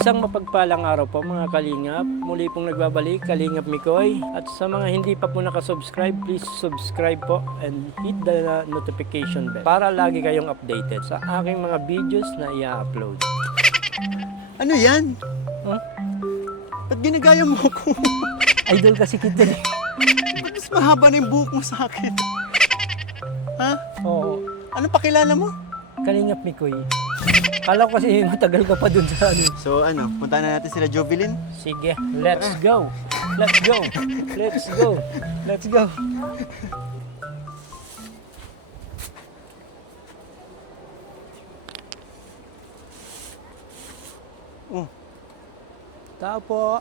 Isang mapagpalang araw po mga Kalingap. Muli pong nagbabalik Kalingap Mikoy. At sa mga hindi pa po nakasubscribe, please subscribe po and hit the notification bell para lagi kayong updated sa aking mga videos na i-upload. Ano yan? Huh? Ba't ginagaya mo ko? Idol kasi kita eh. Ba't mas mahaba na yung buhok mo sa akin? Ha? Oo, Ano pakilala mo? Kalingap Mikoy. Kala ko kasi matagal ka pa dun sa ano. So ano, punta na natin sila Jovelyn. Sige, let's go. Let's go. Let's go. Let's go. Oh, Tao po.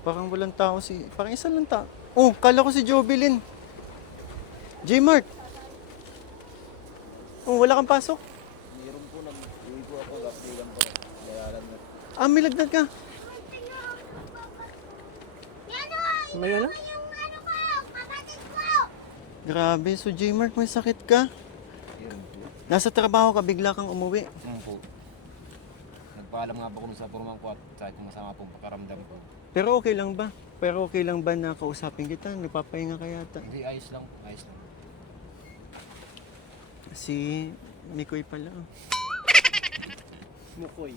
parang walang tao si... Parang isa lang tao. Oh, kala ko si Jovelyn. J-Mark. Oh, wala kang pasok? Meron po, nag-uwi po ako, gapigan po. Bayaran na. Ah, may lagdag ka. May ano? Grabe, so J-Mark, may sakit ka. Meron po. Nasa trabaho ka, bigla kang umuwi. Po. Nagpaalam nga po kung sa purmang ko at sa kung masama pong pakaramdam ko. Pero okay lang ba? Pero okay lang ba na kausapin kita? Nagpapahinga ka yata. Hindi, ayos lang. Ayos lang. Si Mikoy pala. Mukoy.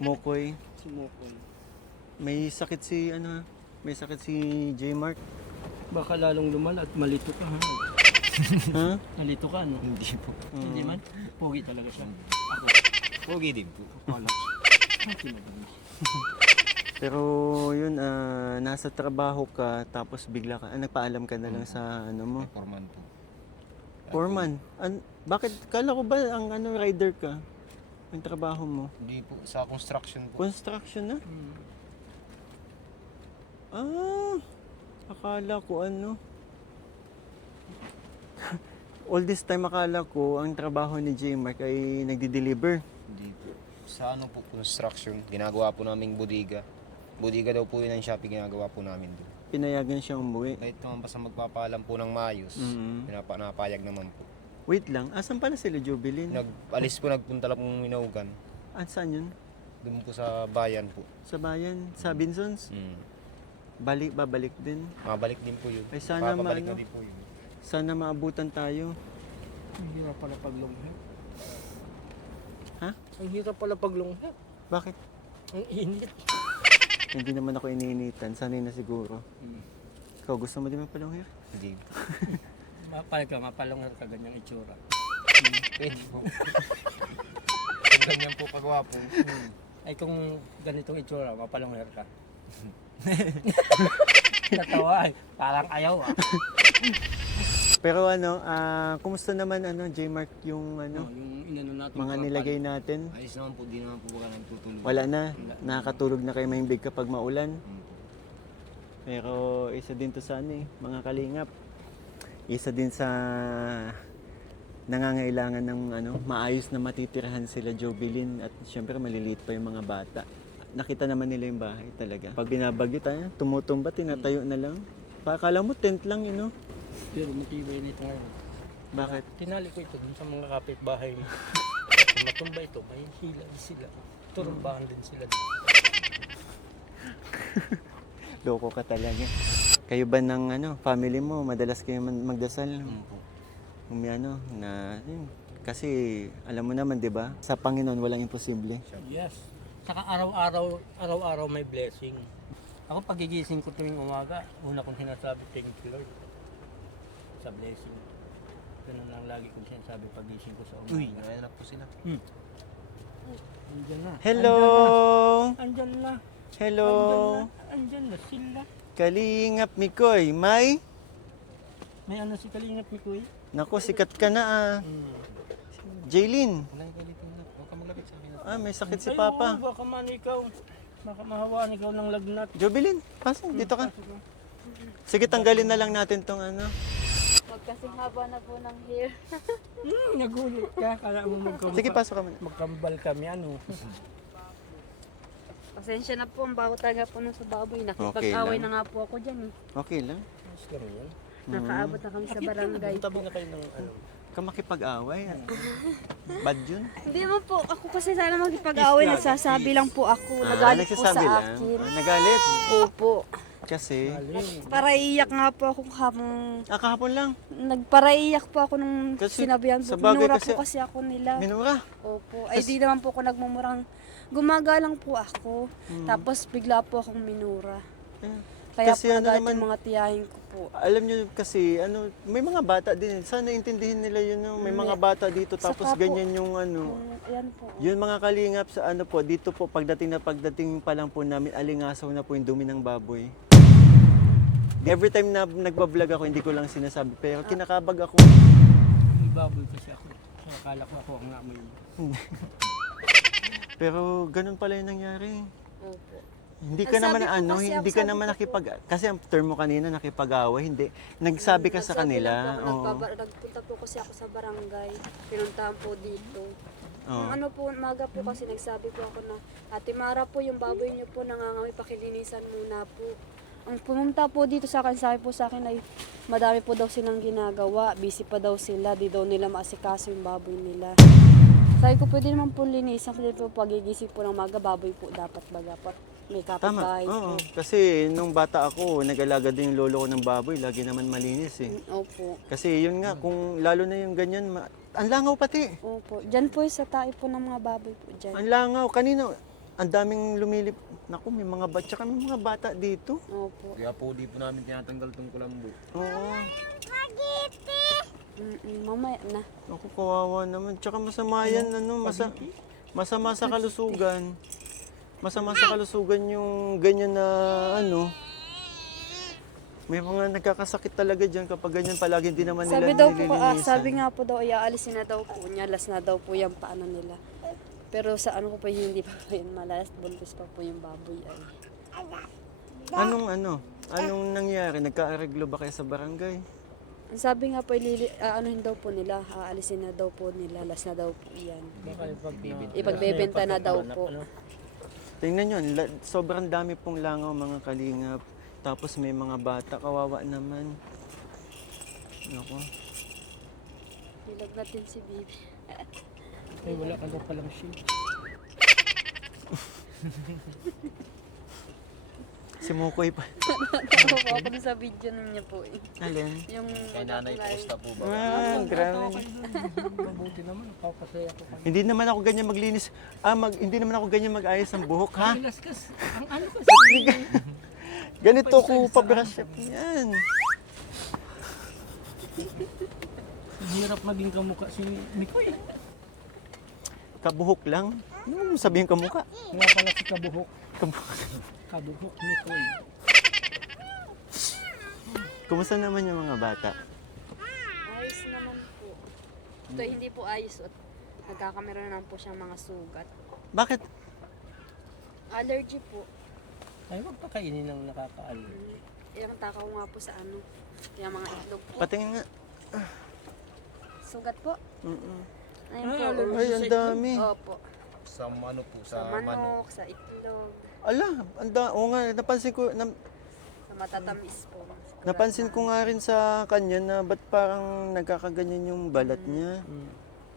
Mokoy. Si Mukoy. May sakit si ano, may sakit si J-Mark. Baka lalong lumal at malito ka ha. Ha? Nalito ka no? Hindi po. Hindi man. Pogi talaga siya. Ako. Pogi din po. Wala. Pero yun, nasa trabaho ka, tapos bigla ka, nagpaalam ka na lang sa ano mo. May foreman po. Foreman, bakit? Kala ko ba ang ano, rider ka? Ang trabaho mo? Hindi po. Sa construction po. Construction na? Ah, akala ko ano. All this time akala ko ang trabaho ni J-Mark ay nagdi-deliver. Hindi po. Sa ano po, construction. Ginagawa po naming bodega. Bodega daw po yun ang Shopee ginagawa po namin doon. Pinayagan siyang umuwi. Kahit naman basta magpapaalam po ng maayos, Mhm. napayag naman po. Wait lang, asan pala sila Jovelyn? Nag-alis po, nagpunta lang pong Minaugan. Saan yun? Doon po sa bayan po. Sa bayan? Sa Binsons? Babalik din. Mabalik din po yun. Ay, sana Papabalik maano. na din po yun. Sana maabutan tayo. Ang hirap pala paglunghet. Ha? Ang hirap pala paglunghet. Bakit? Ang init. Hindi naman ako iniinitan. Sanay na siguro. Ikaw, gusto mo din magpalong hair? Hindi. Mapalungher ka ganyang itsura. Pwede po. Kung ganyan po kagwapo. Ay kung ganitong itsura, mapalungher ka. Natawa eh. Parang ayaw ah. Pero ano, kumusta naman ano, J-Mark, yung ano, Yung inano natin. mga nilagay natin? Ayos naman po, di naman po baka nagtutulog. Wala na. Nakakatulog na kayo mahimbig kapag maulan. Po. Pero isa din to sa ano eh, mga kalingap. Isa din sa nangangailangan ng ano, maayos na matitirahan sila Jovelyn at syempre maliliit pa yung mga bata. Nakita naman nila yung bahay talaga. Pag binabagyo tayo, tumutumba, tinatayo na lang. Akala mo tent lang yun, no? Pero matibay nito ngayon. Bakit? Tinali ko ito dun sa mga kapitbahay mo. Kung matumba ito, may hila din sila. Turumbahan din sila. Loko ka talaga. Kayo ba ng ano, family mo, madalas kayo magdasal? Po. May ano, na, yun. Kasi alam mo naman, di ba? Sa Panginoon, walang imposible. Yes. Saka araw-araw may blessing. Ako pagigising ko tuwing umaga, una kong sinasabi, thank you Lord. Sa blessing. Ganun lang lagi kong sinasabi pagising ko sa umaga. Uy, nakayanak po sila. Andyan na. Hello! Andyan na. Hello! Andyan na sila. Kalingap Mikoy, may? May ano si Kalingap Mikoy? Naku, sikat ka na Jaylin, Wala yung galitin na. Huwag ka maglapit sa akin. may sakit si Ay, Papa. oo, baka man ikaw. Baka mahawaan ikaw ng lagnat. Jovelyn, pasok, dito ka. Sige, tanggalin na lang natin tong ano. Wag kasi haba na po ng hair. Nagulit ka. Kala mo Sige, pasok ka muna. magkambal kami ano. Pasensya na po, ang baho talaga po nun sa baboy. Okay Nakipag-away lang. na nga po ako dyan eh. Okay lang. Ayos lang yan. Nakaabot na kami sa barangay. Tabi na kayo ng ano. Ka makipag-away. Bad yun. Hindi mo po, ako kasi sana magipag-away, nagsasabi lang po ako. Nagalit po sa nagsasabi lang. akin. Nagalit. Opo. Kasi, Para iyak nga po ako habang kahapon lang. nagparaiyak po ako nung Kasi sinabihan sa po. bagay Minura kasi- po kasi ako nila. Minura. Opo. Ay di naman po ako nagmumurang. Gumagalang po ako. Tapos bigla po akong minura. Kaya Kasi po ano nagalit naman- yung mga tiyahin ko po. Alam nyo kasi, may mga bata din. Sana intindihin nila yun. No? May mga bata dito tapos Saka po- ganyan yung ano. Ayan po. Yun mga kalingap sa ano po, dito po pagdating pa lang po namin, alingasaw na po yung dumi ng baboy. Every time na nagbablog ako, hindi ko lang sinasabi, pero kinakabag ako. May baboy kasi ako. So, akala ko ako ang amoy. Pero ganun pala yung nangyari. Opo. Hindi ka Ang naman sabi ko ano, kasi, hindi ang ka sabi naman ko nakipag, kasi ang term mo kanina nakipag-away, hindi. Nagsabi ka sa Nagsabi kanila. lang po ako, Oo. nagpunta po kasi ako sa barangay. Pinuntahan po dito. Oo. Nung ano po, maga po kasi nagsabi po ako na, Ate Mara po, yung baboy niyo po nangangamoy, pakilinisan muna po. Ang pumunta po dito sa akin, sabi po sa akin ay madami po daw silang ginagawa, busy pa daw sila, di daw nila maasikaso yung baboy nila. Sabi ko, pwede naman po linisan, pwede po pagigising po ng maga, baboy po dapat baga pa. May Tama. kapitbahay Oo. po. Kasi nung bata ako, nag-alaga din yung lolo ko ng baboy, lagi naman malinis eh. Opo. Kasi yun nga, kung lalo na yung ganyan, ang langaw pati. Opo. Diyan po sa tayo po ng mga baboy po dyan. Ang langaw. Kanina, ang daming lumilip. Naku, may mga bata, tsaka may mga bata dito. Opo. Kaya po di po namin tinatanggal tong kulambo. Oo. Mamaya na. Naku, kawawa naman. Tsaka masama yan, masama sa kalusugan. Masama sa kalusugan yung ganyan na may mga nagkakasakit talaga dyan kapag ganyan palagi hindi naman nila Sabi daw po, nililinisan. sabi nga po daw, iaalisin na daw po niya, last na daw po yung paano nila. Pero sa ano ko po hindi pa po yun malalas, buntis pa po yung baboy ay. Anong nangyari? Nagkaareglo ba kayo sa barangay? Ang sabi nga po, anuhin daw po nila, aalisin na daw po nila, last na daw po yan. Ipagbebenta na daw po. Tingnan nyo, sobrang dami pong langaw mga kalingap. Tapos may mga bata, kawawa naman. Ako. Nilag natin si Bibi. Ay, wala ka daw palang shield. Si Mukoy pa. Ako po ako dun sa video niya po eh. Alin? Yung Kay nanay posta po ba? Grabe. Mabuti naman, napapasaya ko kayo. Hindi naman ako ganyan maglinis. Hindi naman ako ganyan mag-ayos ng buhok, ha? Laskas. Ang ano kasi. Ganito ko pa-brush up yan. Hirap maging kamukha si Mikoy. Kabuhok lang. Ano mo sabihin kamukha? Nga pala si Kabuhok. Kabuhok Mikoy. Kumusta naman yung mga bata? ayos naman po. Ito hindi po ayos at nagkakamera naman po siyang mga sugat. Bakit? Allergy po. Ay, wag pa kainin ng nakakaano. Yung takaw nga po sa ano, yung mga itlog po. Patingin nga. Sugat po. Mm-mm. Ayun Ah, po. allergy. Ay, ang dami. Opo. Sa ano po, Sa sa manok. manok, sa itlog, Ala, oo nga, napansin ko, sa matatamis po. napansin ko nga rin sa kanya na ba't parang nagkakaganyan yung balat niya.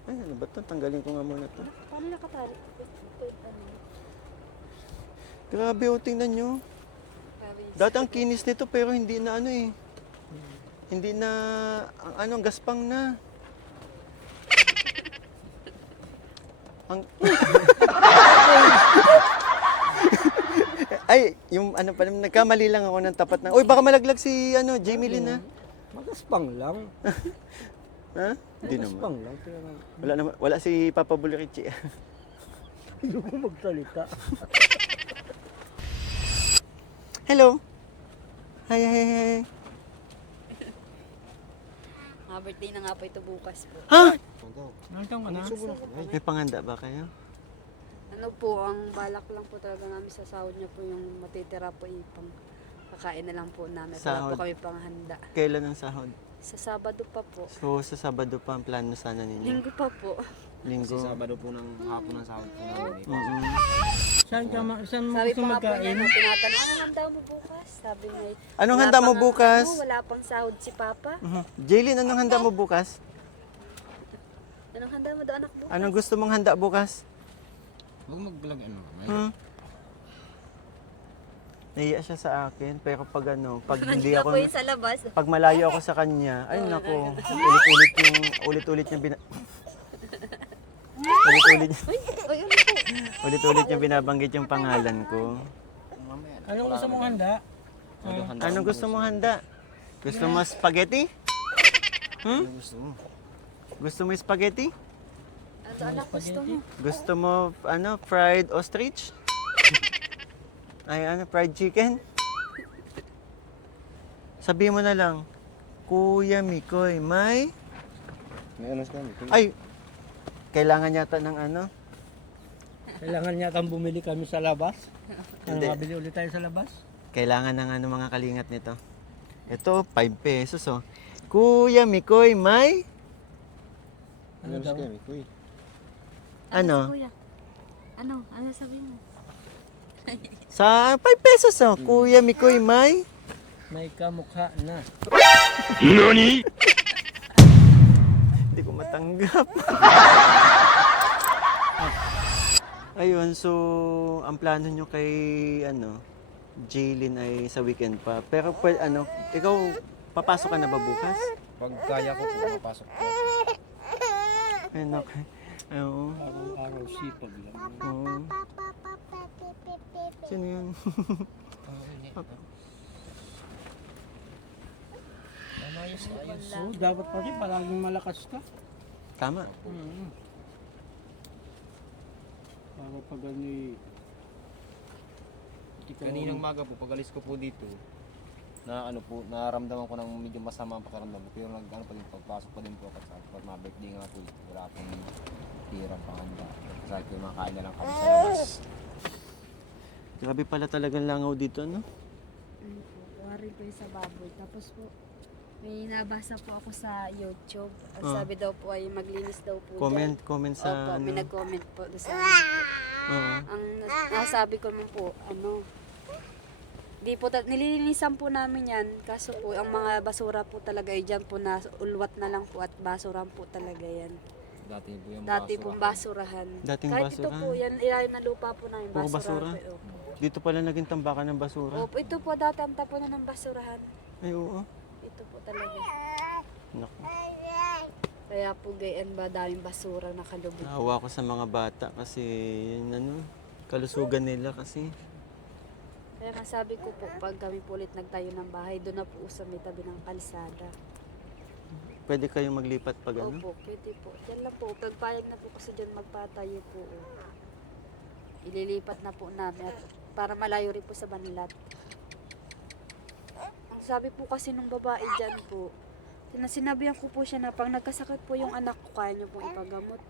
Ay, ano ba ito? Tanggalin ko nga muna ito. Paano nakatali? Ito, ano? Grabe, tingnan nyo. Sabi, Dati ang kinis nito pero hindi na ano eh. Hindi na, ang gaspang na. Ang... Ay, yung ano pa naman, nagkamali lang ako ng tapat na. Uy, baka malaglag si Jamie Lynn ha? Magaspang lang. Ha? Hindi naman. Magaspang lang. Kaya nga, Wala si Papa Bulirichi. hindi ko magsalita. Hello. Hi, hi, hi. birthday na nga po ito bukas po. Ha? Ilang taon ka na? May panganda ba kayo? Ano po, ang balak lang po talaga namin sa sahod niya po yung matitira po ipang kakain na lang po namin. Wala Sahod? po kami panghanda. Kailan ang sahod? Sa Sabado pa po. So, sa Sabado pa ang plano sana ninyo? Linggo pa po. Kasi Linggo. Sabado po ng hapon ng Sabado po namin. Mm-mm. Saan mo Sabi gusto pa nga po niya magkain? na tinatanong, anong handa mo bukas? Sabi niya, Anong "Wala handa mo pang bukas?" ano, wala pang sahod si Papa. Mhm. Jaylin, anong handa mo bukas? Anong handa mo daw anak bukas? Anong gusto mong handa bukas? Huwag mag-vlog ano. Hmm? Nahiya siya sa akin, pero pag pag hindi Nandito ako, po yun sa labas. pag malayo ako sa kanya, ay nako, ulit-ulit niya Uy, ano po? ulit-ulit niya binabanggit yung pangalan ko. Anong gusto mong handa? Anong gusto mong handa? Gusto mo spaghetti? Ano gusto mo? Gusto mo spaghetti? Ano anak gusto mo? Gusto mo fried ostrich? Ay fried chicken? Sabi mo na lang, Kuya Mikoy, may May ano kami. ay kailangan yata ng Kailangan yata bumili kami sa labas. Hindi. Mabili ulit tayo sa labas. kailangan ng mga kalingat nito. Ito 5 pesos oh. Kuya Mikoy, may Ano daw? kami? Kuy. ano? Kuya? Ano sabi mo? Sa 5 pesos oh. Kuya Mikoy, may May kamukha na. hindi ko matanggap. Ayun, so ang plano nyo kay Jaylin ay sa weekend pa. Pero ikaw papasok ka na ba bukas? Pag kaya ko po, mapasok po. Ayun, okay. Oo. Araw-araw sipag lang. Oo. Sino yun? So, dapat pa rin palaging malakas ka. Tama. Para pag Kaninang maga po, pag alis ko po dito, naramdaman ko ng medyo masama ang pakiramdam ko. Pero pa din, pagpasok pa din po ako sa pag birthday nga po, wala pong tirang panganda. Kasi ko makain na lang kami sa labas. Grabe pala talagang langaw dito, no? Wari po yung sa baboy. Tapos po, may nabasa po ako sa YouTube. Ang Ah. sabi daw po ay maglinis daw po Comment dyan. sa Opo, may nag-comment po doon sa Oo. Ang nasabi ko naman po, di po, nililinisan po namin yan. Kaso po, ang mga basura po talaga ay dyan po na ulwat na lang po at basuran po talaga yan. Dati po yung Dati pong basurahan. Dating Kahit ito basurahan? po, yan ilalim na lupa po namin. Puro Basurahan basura? po. Opo. Dito pala naging tambakan ng basura. Opo, ito po dati ang tapunan ng basurahan. Ay, oo. Ito po talaga. Naku. Kaya po gayan ba daming basura nakalubog. Naawa ko sa mga bata kasi kalusugan nila kasi. Kaya nga sabi ko po, pag kami po ulit nagtayo ng bahay, doon na po sa may tabi ng kalsada. Pwede kayong maglipat pag Opo, pwede po. Yan lang po, pagpayag na po kasi dyan magpatayo po. Ililipat na po namin at para malayo rin po sa Banlat. Ang sabi po kasi nung babae dyan po, sinabihan ko po siya na pag nagkasakit po yung anak ko, kaya niyo po ipagamot.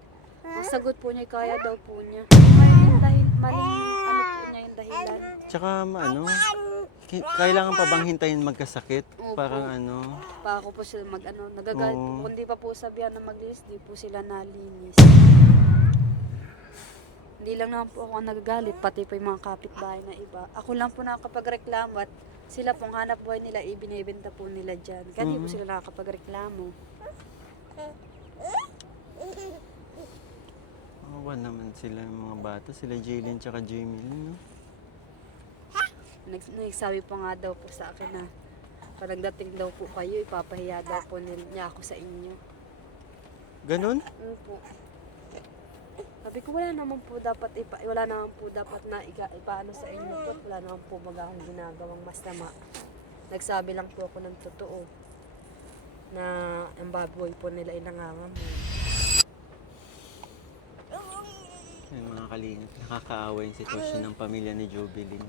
Ang sagot po niya, kaya daw po niya. Ngayon dahil maling po niya yung dahilan. Tsaka kailangan pa bang hintayin magkasakit? Opo. Parang Pa ako po sila nagagalit Oo. po. Kung di pa po sabihan na maglinis, di po sila nalinis. Hindi lang naman po ako ang nagagalit, pati po yung mga kapitbahay na iba. Ako lang po nakakapagreklamo at sila pong hanap buhay nila, ibinibenta po nila dyan. Kaya di po sila nakakapagreklamo. awa naman sila yung mga bata. Sila Jaylin tsaka Jamie. No? Nagsabi po nga daw po sa akin na pag nagdating daw po kayo, ipapahiya daw po niya ako sa inyo. Ganon? Opo. Sabi ko wala naman po dapat na ipaano sa inyo po. Wala naman po baga akong ginagawang masama. Nagsabi lang po ako ng totoo na ang baboy po nila ay nangangamoy. Yung mga kalingap, nakakaawa yung sitwasyon ng pamilya ni Jovelyn.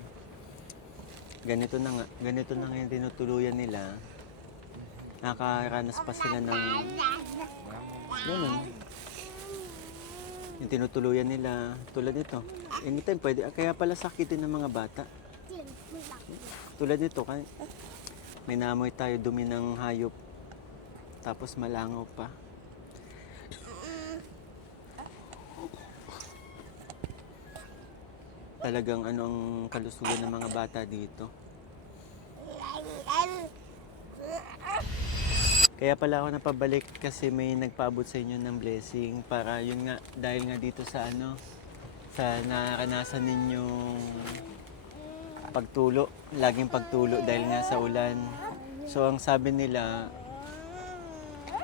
Ganito na nga yung tinutuluyan nila. Nakaranas pa sila ng ganun. Yung tinutuluyan nila, tulad nito. Anytime pwede, kaya pala sakitin ng mga bata. Tulad nito, may naamoy tayo dumi ng hayop. tapos malangaw pa. Talagang ano ang kalusugan ng mga bata dito. Kaya pala ako napabalik kasi may nagpaabot sa inyo ng blessing para yun nga, dahil nga dito sa ano, sa naranasan ninyong pagtulo, laging pagtulo dahil nga sa ulan. So ang sabi nila,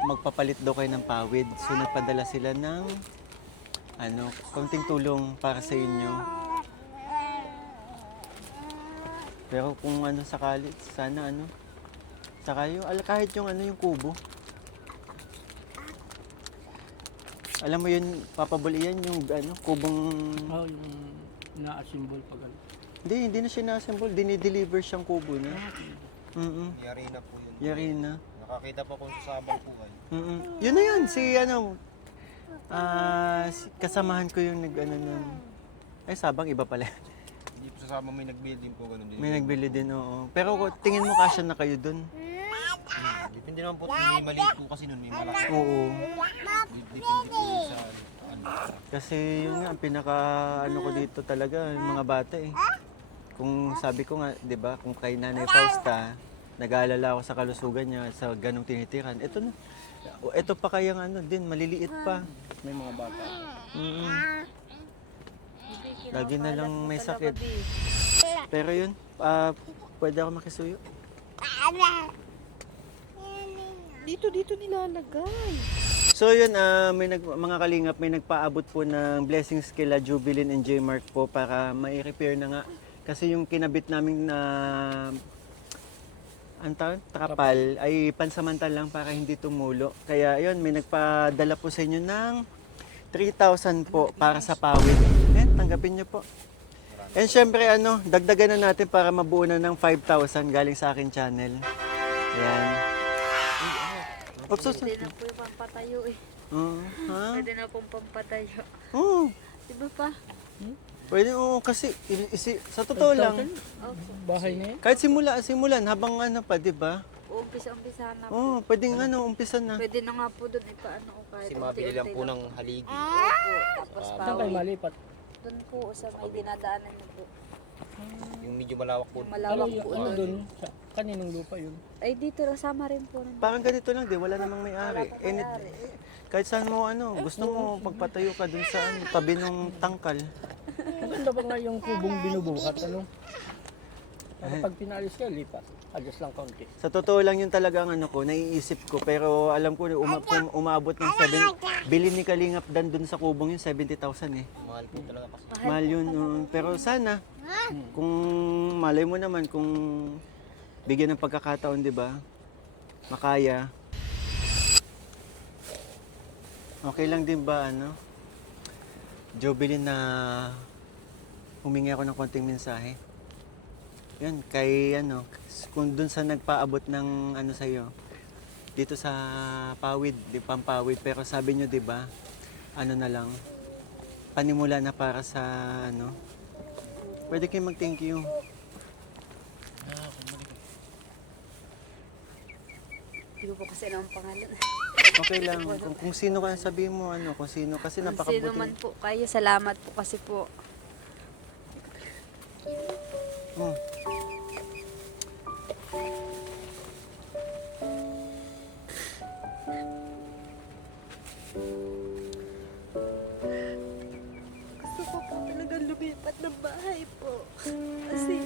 magpapalit daw kayo ng pawid. So nagpadala sila ng ano, konting tulong para sa inyo. Pero kung ano sakali, sana ano, saka yung, kahit yung ano, yung kubo. Alam mo yun, papabuli yan, yung ano, kubong... Oh, yung na-assemble pag ano. Hindi na siya na-assemble, dinideliver siyang kubo niya. Yari na po yun. Yari na. Nakakita pa kung sa sabang po kayo. Yun na yun, si ano, kasamahan ko yung nag, ano, nun. Ay, sabang iba pala. Hindi po sa sabang may nag-building po ganun din. May nagbili din, oo. Pero tingin mo kasya na kayo dun? Depende naman po, may maliit po kasi nun, may malaki. Oo. Depende po sa ano. Kasi yun nga, ang pinaka ano ko dito talaga, yung mga bata eh. Kung sabi ko nga, di ba, kung kay Nanay Fausta, nag-aalala ako sa kalusugan niya, sa ganong tinitiran. Ito na. Ito pa kayang ano din, maliliit pa. May mga bata. Lagi na lang may sakit. Pero yun, pwede ako makisuyo. Dito nilalagay. So yun, mga kalingap, may nagpaabot po ng blessings kila Jubilin and J Mark po para mai-repair na nga. Kasi yung kinabit namin na trapal ay pansamantal lang para hindi tumulo. Kaya yun, may nagpadala po sa inyo ng 3,000 po para sa pawid. Tanggapin nyo po. And syempre, dagdagan na natin para mabuo na ng 5,000 galing sa akin channel. Ayan. Oops, Pwede na po yung pampatayo eh. ha? Pwede na pong pampatayo. Oo. Diba pa? Pwede, kasi sa totoo lang, Bahay na yan? kahit simulan, habang ano pa, di ba? Umpisa na po. Oo, pwedeng umpisa na. Pwede na nga po doon ipaano o kahit Kasi mabili lang po ng haligi. Opo, tapos Saan kayo bawi. malipat? Doon po sa may dinadaanan niyo po. Yung medyo malawak po. Yung malawak po Ano doon. dun? Kaninong lupa yun? Ay dito lang, sama rin po. Nun. Parang ganito lang, di, wala namang may-ari. Kahit saan mo, gusto mo, pagpatayo ka dun sa tabi ng tangkal. Maganda ba nga yung kubong binubuhat, ano? Pag pinalis kayo, lipat. Adjust lang kaunti. Sa totoo lang yun talaga ang naiisip ko. Pero alam ko, kung umaabot ng 7, bilhin ni Kalingap Dan dun sa kubong yun, 70,000 eh. Mahal po talaga kasi. Mahal yun. Pero sana, kung malay mo naman, kung bigyan ng pagkakataon, di ba? Makaya. Okay lang din ba, Jobilin, na humingi ako ng konting mensahe. Yan, kay kung dun sa nagpaabot ng sa'yo, dito sa Pawid, Pampawid, pero sabi nyo, di ba, na lang, panimula na para sa, pwede kayo mag-thank you. Hindi ko po kasi alam ang pangalan. Okay lang, kung sino ka, sabihin mo, kung sino, kasi Kung napakabuti. sino man po kayo, salamat po kasi po. Hmm. Gusto ko po talaga lumipat ng bahay po. Kasi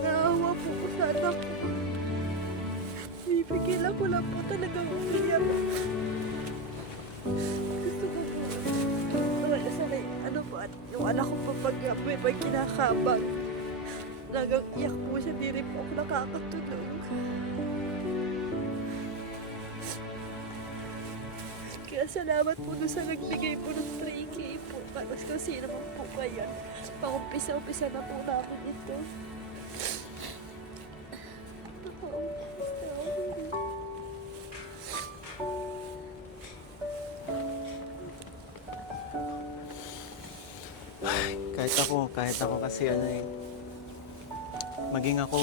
naawa po ko sa anak ko. Pipigilan ko lang po talaga umiyak. Gusto ko po. Wala sana yung anak ko pag may kinakabang. Nagang iyak po siya, di rin po ako nakakatulog. Kaya salamat po doon sa nagbigay po ng 3K po. Para kung sino man po kaya. Pang-umpisa-umpisa na po namin ito. Kahit ako kasi maging ako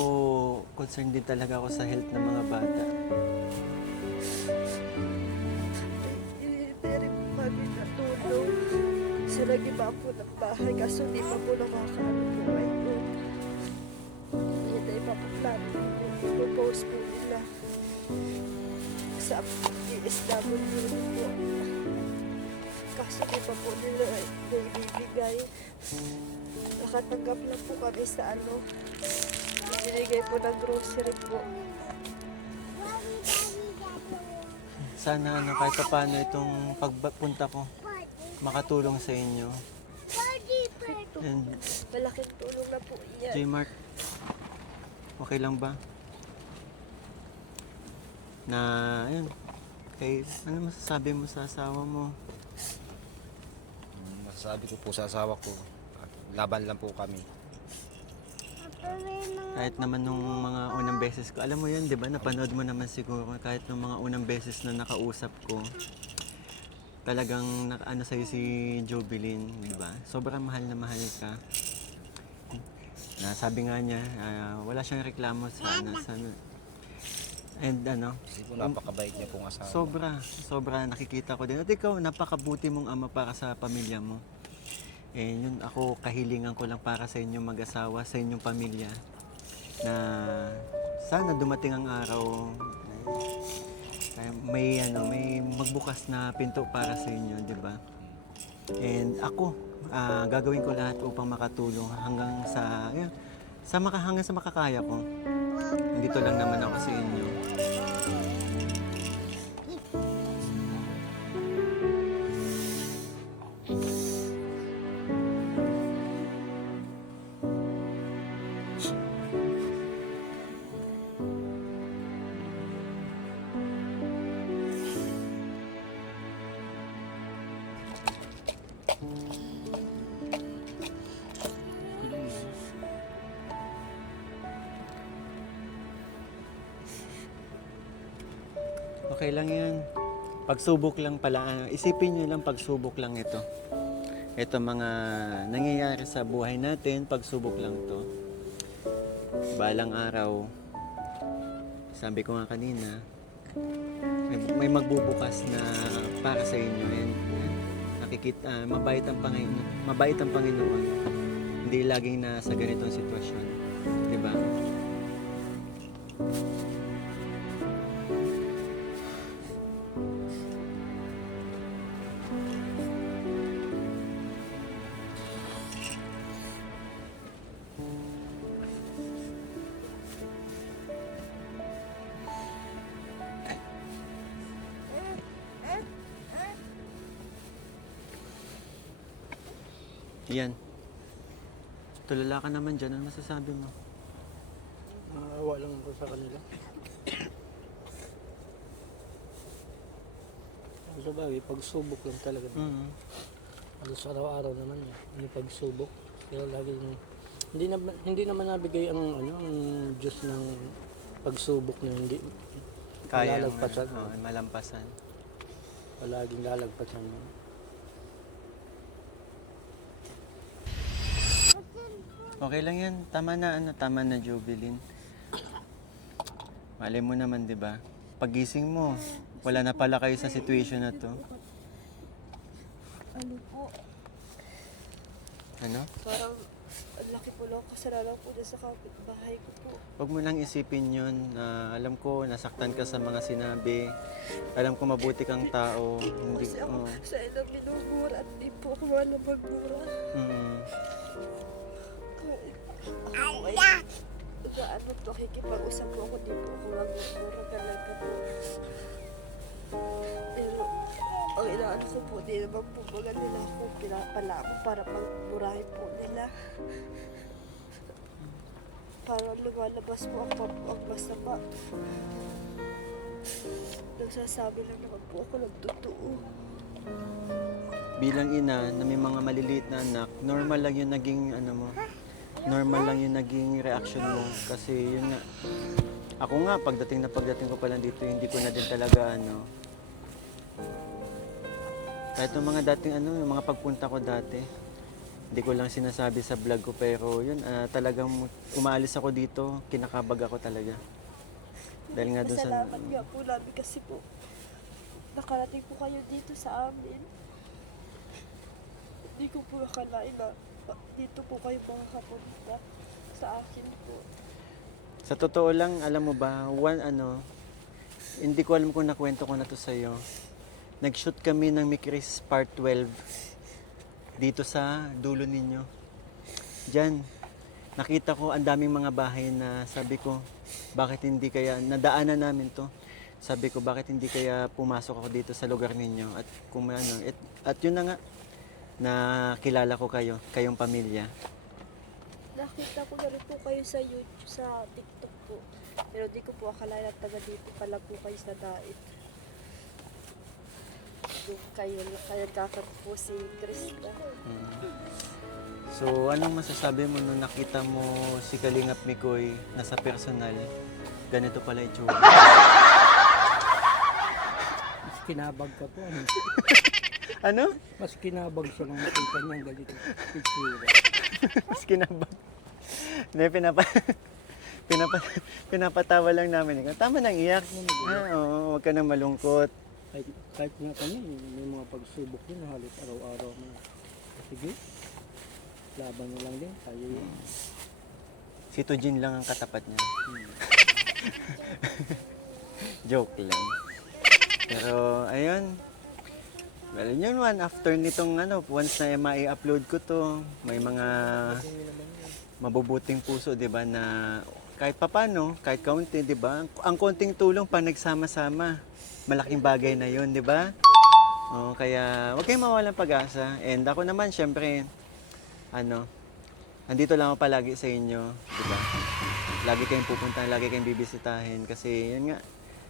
concerned din talaga ako sa health ng mga bata. sila giba po ng bahay kaso di pa po nakakaano po ngayon. Yan na ipapaplano yung propose po nila sa DSWD po. Kaso di pa po nila naibibigay. Nakatanggap lang po kami sa binigay po ng grocery po. Sana kahit pa paano itong pagpunta ko makatulong sa inyo. And Malaking tulong na po yan. J-Mark, okay lang ba? Na, ayun, ano masasabi mo sa asawa mo? Masasabi ko po sa asawa ko, laban lang po kami. Kahit naman nung mga unang beses ko, alam mo yun, di ba? Napanood mo naman siguro, kahit nung mga unang beses na nakausap ko, talagang ano sa'yo si Jobilin, di ba? Sobrang mahal na mahal ka. Na sabi nga niya, wala siyang reklamo sana. And Kasi po napakabait niya pong asawa. sobra nakikita ko din. At ikaw, napakabuti mong ama para sa pamilya mo. Eh, yun ako, kahilingan ko lang para sa inyong mag-asawa, sa inyong pamilya. Na sana dumating ang araw, may magbukas na pinto para sa inyo, di ba? And ako, gagawin ko lahat upang makatulong hanggang sa makakaya ko. Dito lang naman ako sa inyo. Okay lang yan. Pagsubok lang pala. Isipin nyo lang, pagsubok lang ito. Ito mga nangyayari sa buhay natin, pagsubok lang to. Balang araw, sabi ko nga kanina, may magbubukas na para sa inyo. And nakikita, mabait ang Panginoon. Hindi laging nasa ganitong sitwasyon. Diba? Yan. Tulala ka naman dyan. Ano masasabi mo? Maawa lang ako sa kanila. Sa bagay, pagsubok lang talaga. Mm-hmm. Halos araw-araw naman yun. Yung pagsubok. Pero lagi hindi naman nabigay ang Diyos ng pagsubok na hindi Kaya lalagpasan. malampasan. Palaging lalagpasan. Okay lang yan. Tama na Jobilin. Malay mo naman, di ba? Pagising mo, wala na pala kayo sa situation na to. Ano po? Ano? Parang ang laki po lang kasalanan po dyan sa kapitbahay ko po. Huwag mo lang isipin yun. Alam ko, nasaktan ka sa mga sinabi. Alam ko, mabuti kang tao. Hindi, Kasi ako sa ilang minumura at di po ako wala magmura. Ako ay nakikipag-usap po ako, di po ako magmura talaga po. Pero ang inaano ko po, di naman po mga nila ako pinapala ako para pagmurahin po nila. Para lumalabas po ang masama. Nagsasabi lang naman po ako ng totoo. Bilang ina na may mga maliliit na anak, normal lang yung naging normal lang yung naging reaction mo kasi yun nga. Ako nga pagdating ko pa lang dito, hindi ko na din talaga kahit yung mga dating yung mga pagpunta ko dati, hindi ko lang sinasabi sa vlog ko pero yun talagang umaalis ako dito, kinakabag ako talaga. Dahil nga doon sa Salamat nga po namin kasi po nakarating po kayo dito sa amin. Di ko po akalain na dito po kayo makakapunta sa akin po. Sa totoo lang, alam mo ba, hindi ko alam kung nakwento ko na to sa'yo. Nag-shoot kami ng Mikris Part 12 dito sa dulo ninyo. Diyan, nakita ko ang daming mga bahay na sabi ko, bakit hindi kaya, nadaanan namin to. Sabi ko, bakit hindi kaya pumasok ako dito sa lugar ninyo at at yun na nga, nakilala ko kayo, kayong pamilya. Nakita ko na rin po kayo sa YouTube, sa TikTok po. Pero di ko po akalain na taga dito pala po kayo sa Dait. Doon kaya kakat po si Krista. So, anong masasabi mo nung nakita mo si Kalingap Mikoy na sa personal, ganito pala itsura? Mas kinabag ka po. Ano? Mas kinabag siya nung nakita niya ganito. Picture. Mas kinabang. Hindi, pinapatawa lang namin. Tama nang iyak. Oo, huwag ka nang malungkot. Kahit nga kami, may mga pagsubok yun, halos araw-araw mo. Sige, laban na lang din, tayo yun. Si Tujin lang ang katapat niya. Joke lang. Pero, ayun. Well, yun man, after nitong once na mai-upload ko to, may mga mabubuting puso, di ba, na kahit papano, kahit kaunti, di ba? Ang konting tulong pa nagsama-sama, malaking bagay na yun, di ba? Kaya, huwag kayong mawalang pag-asa. And ako naman, syempre, andito lang ako palagi sa inyo, di ba? Lagi kayong pupunta, lagi kayong bibisitahin. Kasi, yun nga,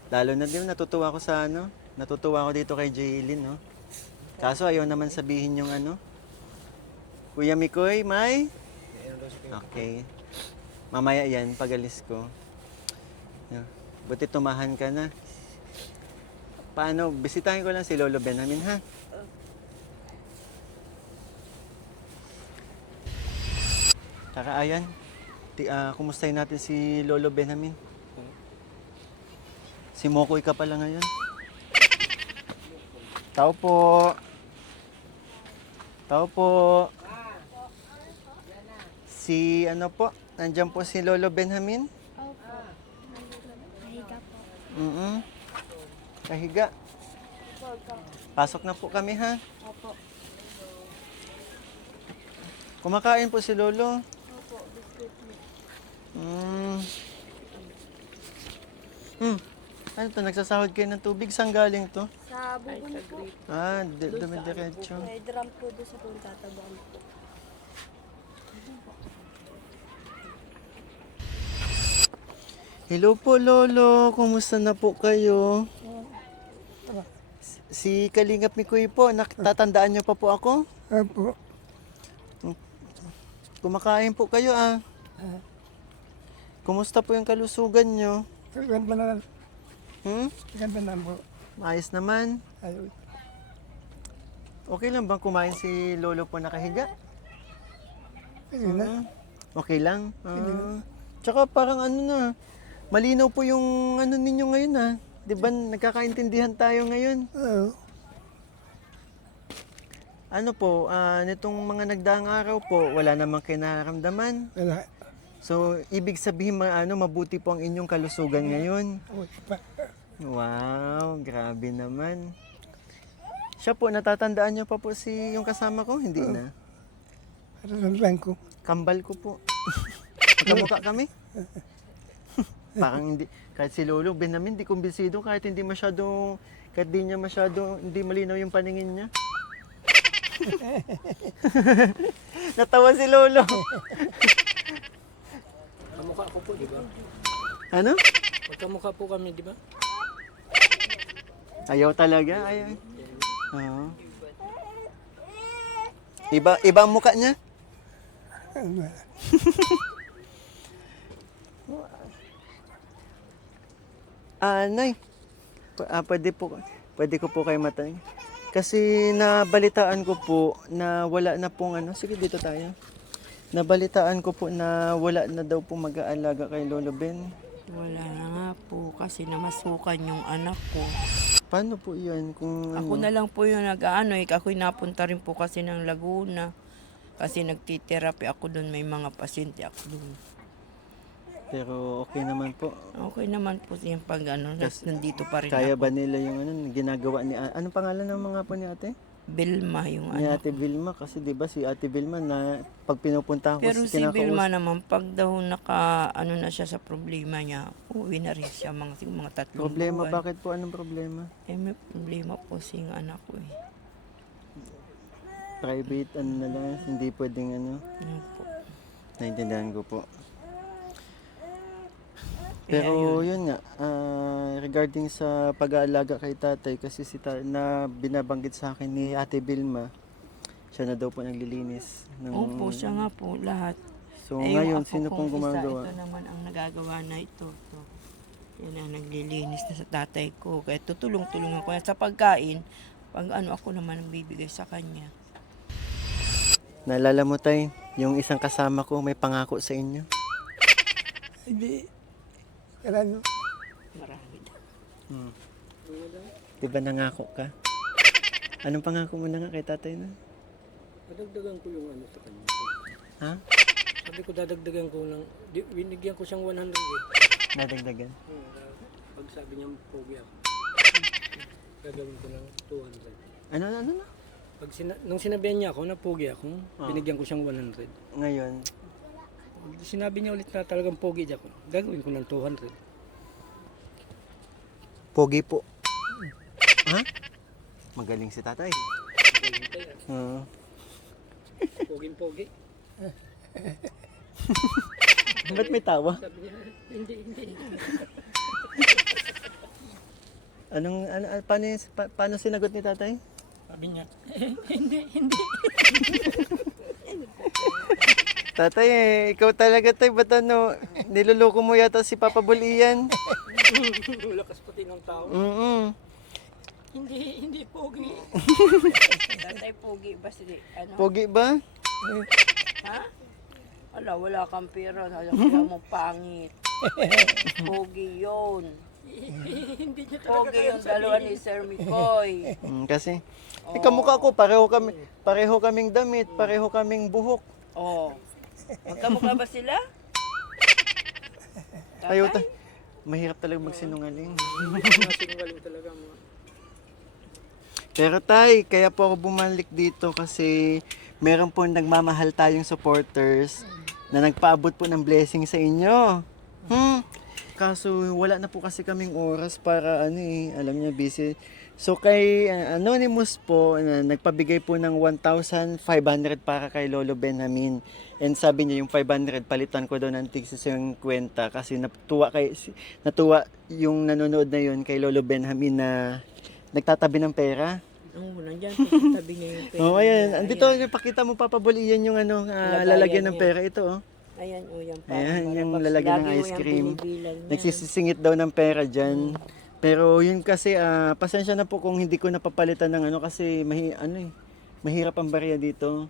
lalo na din, natutuwa ako dito kay Jaylin, no? Kaso ayaw naman sabihin yung Kuya Mikoy, May? Okay. Mamaya yan, pag-alis ko. Buti tumahan ka na. Paano? Bisitahin ko lang si Lolo Benjamin, ha? Tsaka ayan, kumustahin natin si Lolo Benjamin. Si Mokoy ka pala ngayon. Tao po. Tao po. Si po, nandiyan po si Lolo Benjamin. Opo. Nahiga po. Kahiga. Pasok na po kami, ha? Opo. Kumakain po si Lolo. Opo, biscuit po. Ano to, nagsasahod kayo ng tubig? Saan galing to? Sa bubon po. Dumidiretso. May drum po doon sa kung tatabaan po. Hello po, Lolo. Kumusta na po kayo? Si Kalingap Mikoy po, natatandaan niyo pa po ako? Opo. Kumakain po kayo, ah. Kumusta po yung kalusugan niyo? Ganda na. Ganda na po. Maayos naman. Ayun. Okay lang bang kumain si Lolo po nakahiga? Sige na. Okay lang? Tsaka parang malinaw po yung ninyo ngayon, ah. Di ba nagkakaintindihan tayo ngayon? Oo. Nitong mga nagdaang araw po, wala namang kayo nararamdaman. Wala. So, ibig sabihin, mabuti po ang inyong kalusugan ngayon. Wow, grabe naman. Siya po, natatandaan niyo pa po yung kasama ko? Hindi na. Natatandaan ko. Kambal ko po. Magkamukha kami. Parang hindi, kahit si Lolo Benjamin, hindi kumbinsido, kahit hindi malinaw yung paningin niya. Natawa si Lolo. Kamukha ko po, di ba? Ano? Magkamukha po kami, di ba? Ayaw talaga, ayaw. Oo. Iba ang mukha niya? Nay, pwede ko po kayo matanong. Kasi nabalitaan ko po na wala na pong sige dito tayo. Nabalitaan ko po na wala na daw po mag-aalaga kay Lolo Ben. Wala na nga po kasi namasukan yung anak ko. Paano po yun? Kung Ako na lang po yung nag-ano eh. Ako'y napunta rin po kasi ng Laguna. Kasi nagtitherapy ako doon. May mga pasyente ako doon. Pero okay naman po. Okay naman po yung pag ano, nandito pa rin Kaya ako. ba nila yung ginagawa ni anong pangalan ng mga po ni ate? Vilma yung Ni ano. Ate Vilma kasi 'di ba si Ate Vilma na pag pinupunta ko Pero si kinakausap- Vilma naman, pag daw ano na siya sa problema niya, uwi na rin siya mga 3 Problema, buwan. bakit po? Anong problema? Eh, may problema po sing anak ko eh. Private, ano na lang, hindi pwedeng ano. Ano po. Naintindihan ko po. Kaya Pero yun nga, regarding sa pag-aalaga kay tatay, kasi na binabanggit sa akin ni Ate Vilma, siya na daw po naglilinis. Opo, siya nga po, lahat. So Eh, yung ngayon, apo sino kong pong isa, gumagawa? Ito naman ang nagagawa na ito. Yan ang naglilinis na sa tatay ko. Kaya tutulong-tulungan ko yan sa pagkain. Pag ano, ako naman ang bibigay sa kanya. Naalala mo tay, yung isang kasama ko may pangako sa inyo. Hindi. Kailan, Marami daw. Di ba nangako ka? Anong pangako mo na nga kay tatay na? Dadagdagan ko yung ano sa kanya. Ha? Sabi ko dadagdagan ko ng, binigyan ko siyang 100 eh. Nadagdagan? Pag sabi niya pogi ako, gagawin ko ng 200. Ano? Pag nung sinabihan niya ako na pogi ako, binigyan ko siyang 100. Ngayon, Sinabi niya ulit na talagang pogi ako, gagawin ko ng 200. pogi po. Ha? Magaling si tatay. Oo. Poging pogi. Ba't may tawa? Sabi niya, hindi. Paano sinagot ni tatay? Sabi niya, Tatay, ikaw talaga tay, ba't niloloko mo yata si Papa Bulian? lakas pati ng tao. Hindi pogi. Tatay, pogi ba si ano? Pogi ba? Ha? Wala kang pera. Sila mo pangit. Pogi yun. Hindi niya Pogi yung dalawa ni Sir Mikoy. Kasi, kamukha ko, pareho kaming damit, pareho kaming buhok. Oh. Magkamukha ba sila? Ayaw mahirap talaga magsinungaling. Sinungaling talaga mo. Pero tay, kaya po ako bumalik dito kasi meron po nagmamahal tayong supporters na nagpaabot po ng blessing sa inyo. Kaso wala na po kasi kaming oras para alam niyo busy. So kay Anonymous po, nagpabigay po ng 1,500 para kay Lolo Benjamin. And sabi niya yung 500 palitan ko daw ng tig 50 kasi natuwa yung nanonood na yun kay Lolo Benjamin na nagtatabi ng pera. Nandyan sa tabi niya yung pera. Ayan. Andito, pakita mo papabulian yung lalagyan ng pera. Ito, oh. Ayan, yan. Ayan, yung lalagyan ng ice cream. Binibilang niya. Nagsisingit daw ng pera dyan. Pero yun kasi, pasensya na po kung hindi ko napapalitan ng kasi mahirap ang barya dito.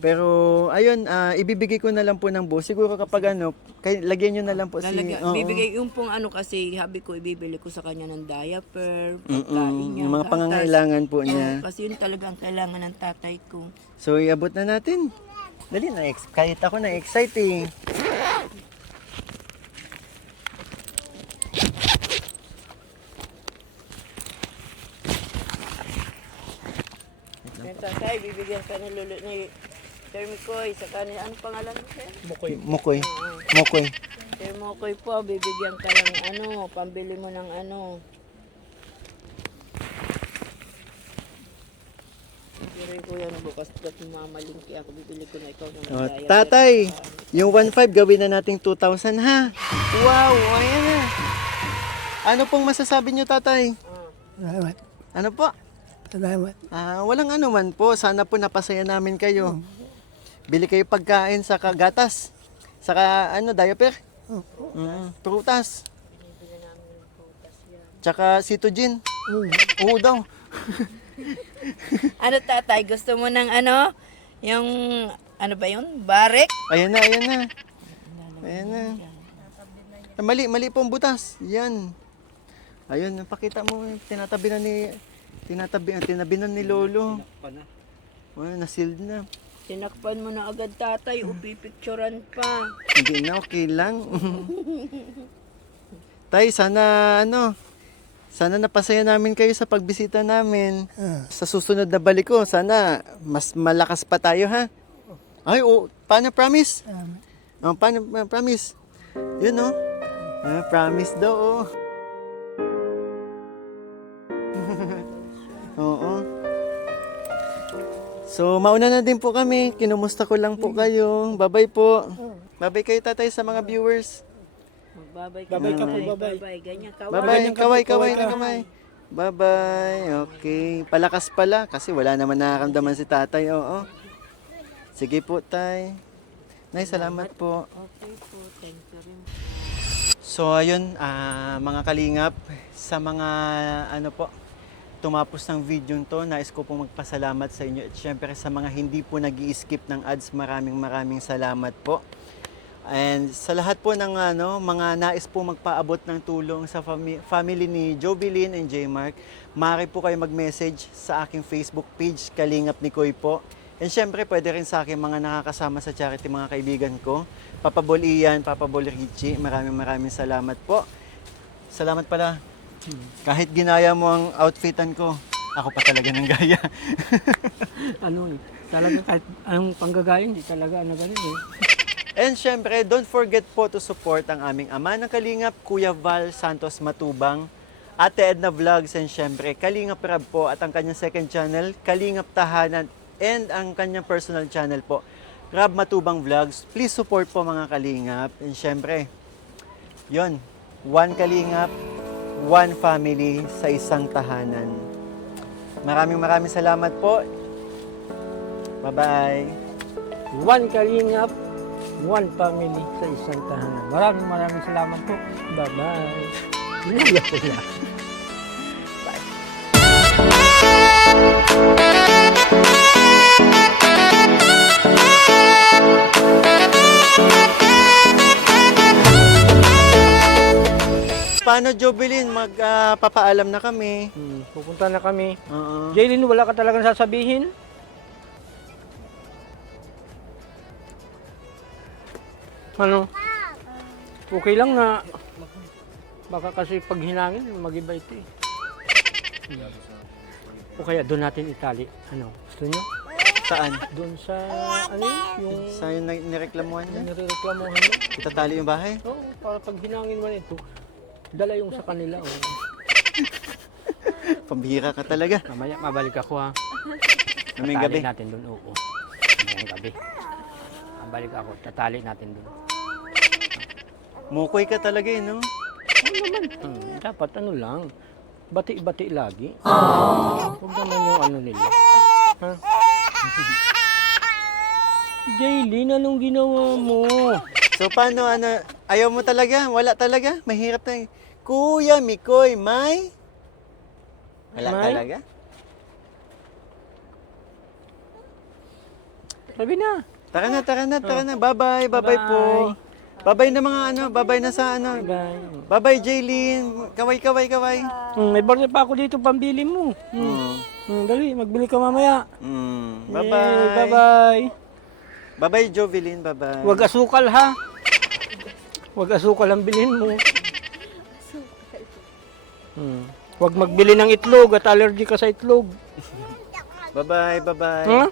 Pero ayun, ibibigay ko na lang po ng buo. Siguro kapag lagyan nyo na lang po oo. Bibigay yung pong kasi habi ko ibibili ko sa kanya ng diaper, pagkain niya. Yung mga gatas. pangangailangan po niya. Kasi yun talaga ang kailangan ng tatay ko. So iabot na natin. Dali na, kahit ako na exciting. Yung tatay, bibigyan ka ni Lolo ni Sir Mikoy sa kanila. Anong pangalan mo, sir? Mukoy. Sir Mikoy po, bibigyan ka ng pambili mo ng Pero ko yan bukas at mamalingki ako, bibili ko na ikaw ng diaper. Tatay, yung 1,500 gawin na nating 2,000 ha. Wow, ayan na. Ano pong masasabi nyo tatay? salamat. Ano po? Salamat. Walang anuman po. Sana po napasaya namin kayo. Bili kayo pagkain, saka gatas. Saka diaper. Prutas. Tsaka Citogen. Oo daw. Ano tatay, gusto mo ng yung ba yun? Barek? Ayan na. Ayan na. Mali pong butas. Yan. Ayun, pakita mo, tinabi na ni Lolo. Oh, na-sealed na. Tinakpan mo na agad tatay, o pipicturan pa. Hindi na, okay lang. Tay, sana napasaya namin kayo sa pagbisita namin. Sa susunod na balik ko, sana mas malakas pa tayo, ha? Ay, paano promise? Paano promise? Yun, oh. Promise daw, oh. Oo. So, mauna na din po kami. Kinumusta ko lang po kayo. Bye-bye po. Bye-bye kayo, tatay, sa mga viewers. Magbabay Babay ka po, tatay. babay. Babay, ganyan kaway. Bye-bye. Kaway na kamay. Bye-bye. Okay. Palakas pala kasi wala naman nakakamdaman si tatay. Oo. Sige po, tay. Nay, salamat po. Okay po, thank you rin. So, ayun, mga kalingap, sa mga tumapos ng video to, nais ko pong magpasalamat sa inyo. At syempre sa mga hindi po nag-i-skip ng ads, maraming salamat po. And sa lahat po ng mga nais po magpaabot ng tulong sa family ni Jovelyn and J. Mark, maaari po kayo mag-message sa aking Facebook page, Kalingap ni Koy po. And syempre, pwede rin sa aking mga nakakasama sa charity, mga kaibigan ko. Papa Bol Ian, Papa Bol Richie, maraming salamat po. Salamat pala. Kahit ginaya mo ang outfitan ko, ako pa talaga ng gaya. Talaga kahit anong panggagaya, hindi talaga ganun eh. And syempre, don't forget po to support ang aming ama ng Kalingap, Kuya Val Santos Matubang, Ate Edna Vlogs, and syempre, Kalingap Rab po at ang kanyang second channel, Kalingap Tahanan, and ang kanyang personal channel po, Rab Matubang Vlogs. Please support po mga Kalingap. And syempre, yon, one Kalingap, one family sa isang tahanan. Maraming salamat po. Bye-bye. One Kalingap, one family sa isang tahanan. Maraming salamat po. Bye-bye. Inaya ko na. Paano, Jovelyn? Magpapaalam na kami. Pupunta na kami. Oo. Jaylin, wala ka talagang sasabihin? Ano? Okay lang na baka kasi pag hinangin, mag-iba ito eh. O kaya doon natin itali. Ano? Gusto nyo? Saan? Doon sa, ano yun? Yung Saan yung nireklamuhan niya? nirereklamuhan mo? Itatali yung bahay? Oo, para pag hinangin man ito, dala yung sa kanila. Oh. Pambihira ka talaga. Mamaya, mabalik ako ha. Mamayang Tatali gabi. natin doon, oo. Mamayang gabi. Mabalik ako, tatali natin doon. Mukoy ka talaga no? Ano naman? Dapat ano lang, bati-bati lagi. Huwag naman yung ano nila. Ha? Jaylin, anong ginawa mo? So paano, ayaw mo talaga? Wala talaga? Mahirap na. Kuya Mikoy, may? Wala May? talaga? Sabi na. Tara na. Bye-bye po. Bye-bye na mga bye-bye na sa Bye. Bye-bye, Jaylin. Kaway. May birthday pa ako dito, pambili mo. Dali, magbili ka mamaya. Bye-bye. Yay, bye-bye. Bye-bye, Jovelyn. Bye-bye. Huwag asukal ha. Huwag asukal ang bilhin mo. Huwag magbili ng itlog at allergy ka sa itlog. Bye-bye. Ha?